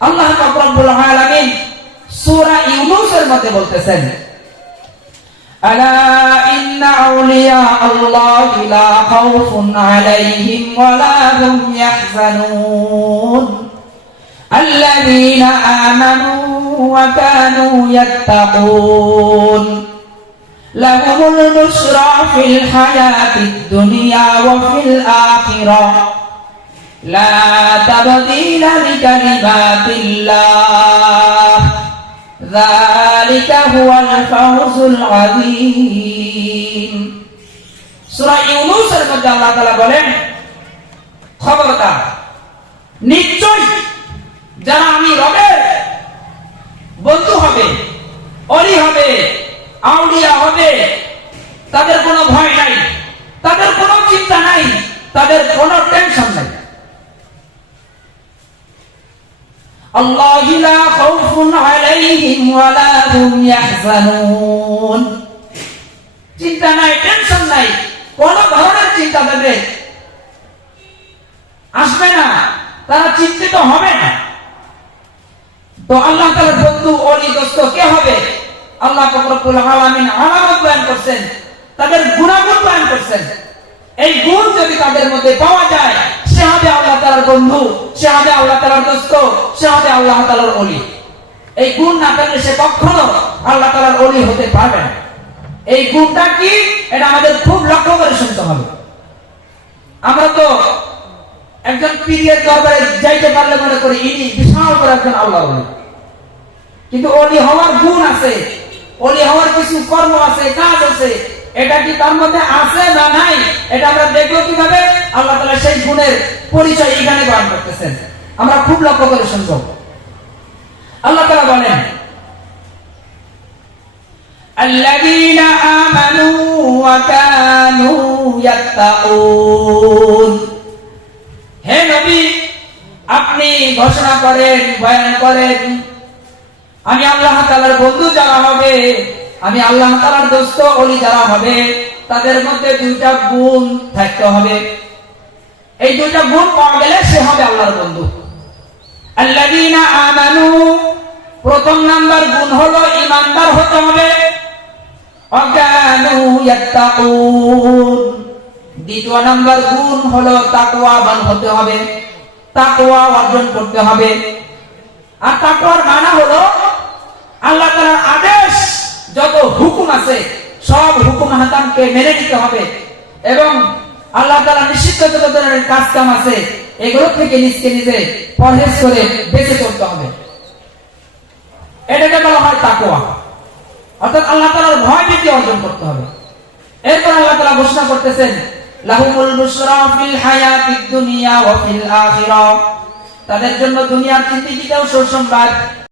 আল্লাহ রব্বুল আলামিন সূরা ইউনূসের মধ্যে বলতেছেন, আলা ইন্না আউলিয়া আল্লাহ লা খাউফুন আলাইহিম ওয়া লা হুম ইয়াহজানুন। আল্লাযীনা আমানু ওয়া কানু ইয়াত্তাকুন। লাহুমুল বুশরা ফিল হায়াতিদ দুনিয়া ওয়া ফিল আখিরাহ لا تبديل لكلمات الله ذلك هو الفوز العظيم সূরা ইউনূসের মধ্যে আল্লাহ তাআলা বলেন খবরদার নিশ্চয় যারা আমি রবের বন্ধু হবে অলি হবে আউলিয়া হবে তাদের কোনো ভয় নাই তাদের কোনো চিন্তা নাই তাদের কোনো টেনশন নাই الله لا خوف عليهم ولا هم يحزنون চিন্তা নাই টেনশন নাই কোন ধরনের চিন্তা তাদের আসবে না তারা চিন্তিত হবে না তো আল্লাহ তাআলার বন্ধু অলি দোস্ত কে হবে আল্লাহ রব্বুল আলামিন আলামত বয়ান করছেন তাদের গুণাগুণ বয়ান করছেন এই গুণ যদি তাদের মধ্যে পাওয়া বন্ধু সে হবে আল্লাহ তাআলার দোস্ত সে হবে আল্লাহ তাআলার অলি এই গুণ না থাকলে সে কখনো আল্লাহ তাআলার অলি হতে পারবে না। এই গুণটা কি? এটা আমাদের খুব লক্ষ্য করে শুনতে হবে। আমরা তো একজন পীরের দরবারে যাইতে পারলে মনে করি ইনি বিশাল করে একজন আল্লাহ অলি কিন্তু অলি হওয়ার গুণ আছে অলি হওয়ার কিছু কর্ম আছে, কাজ আছে, এটা কি তার মধ্যে আছে না নাই? এটা আমরা দেখব কীভাবে? আল্লাহ তাআলা সেই গুণের পরিচয় এখানে বয়ান করতেছেন আমরা খুব লক্ষ্য করে শুনবো আল্লাহ তাআলা বলেন الذين آمنوا وكانوا يتقون হে নবী আপনি ঘোষণা করেন বয়ান করেন আমি আল্লাহ তাআলার বন্ধু যারা হবে আমি আল্লাহ তাআলার দোস্ত অলি যারা হবে তাদের মধ্যে দুইটা গুণ থাকতে হবে এই দুইটা গুণ পাওয়া গেলে সে হবে আল্লাহর বন্ধু। আল্লাযীনা আমানু, প্রথম নাম্বার গুণ হলো ইমানদার হতে হবে। অজ্ঞানু ইয়াত্তাকুন। দ্বিতীয় নাম্বার গুণ হলো তাকওয়াবান হতে হবে। তাকওয়া অর্জন করতে হবে। আর তাকওয়ার মানা হলো আল্লাহ তাআলার আদেশ, যত হুকুম আছে, সব হুকুম হাকামকে মেনে নিতে হবে। এবং আল্লাহ নিষিদ্ধ যত ধরনের কাজ কাম আছে। এগুলো থেকে নিজকে নিজে পরহেজ করে বেঁচে চলতে হবে। এটাকে বলা হয় তাকওয়া। অর্থাৎ আল্লাহ তাআলার ভয় ভীতি অর্জন করতে হবে। এরপর আল্লাহ তাআলা ঘোষণা করতেছেন, লাহুমুল বুশরা ফিল হায়াতিদ দুনিয়া ওয়া ফিল আখিরাহ তাদের জন্য দুনিয়ার জিন্দেগিতেও সুসংবাদ।